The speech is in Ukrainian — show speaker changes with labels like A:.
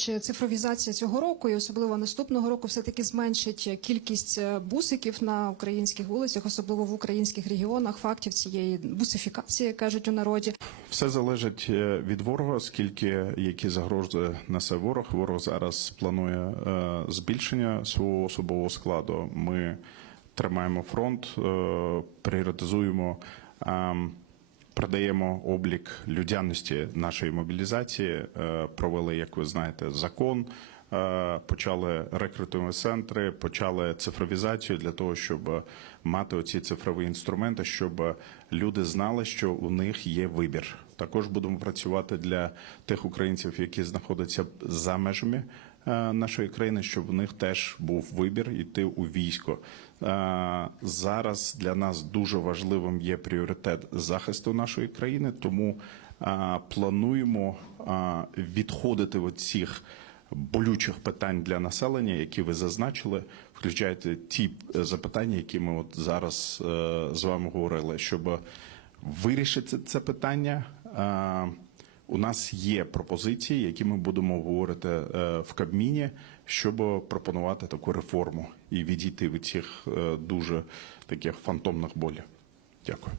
A: чи цифровізація цього року, і особливо наступного року, все таки зменшить кількість е, бусиків на українських вулицях, особливо в українських регіонах, фактів цієї бусифікації, кажуть у народі.
B: Все залежить е, від ворога, скільки які загрози несе ворог. Ворог зараз планує е, збільшення свого особового складу. Ми тримаємо фронт, е, пріоритизуємо. Продаємо облік людяності нашої мобілізації, е, провели, як ви знаєте, закон, почали рекрутингові центри, почали цифровізацію для того, щоб мати оці цифрові інструменти, щоб люди знали, що у них є вибір. Також будемо працювати для тих українців, які знаходяться за межами е, нашої країни, щоб у них теж був вибір йти у військо. Е, Зараз для нас дуже важливим є пріоритет захисту нашої країни, тому е, плануємо е, відходити від цих болючих питань для населення, які ви зазначили, включаєте ті е, запитання, які ми от зараз е, з вами говорили, щоб вирішити це питання. е, у нас є пропозиції, які ми будемо обговорити е, в Кабміні, щоб пропонувати таку реформу і відійти від цих дуже таких фантомних болів. Дякую.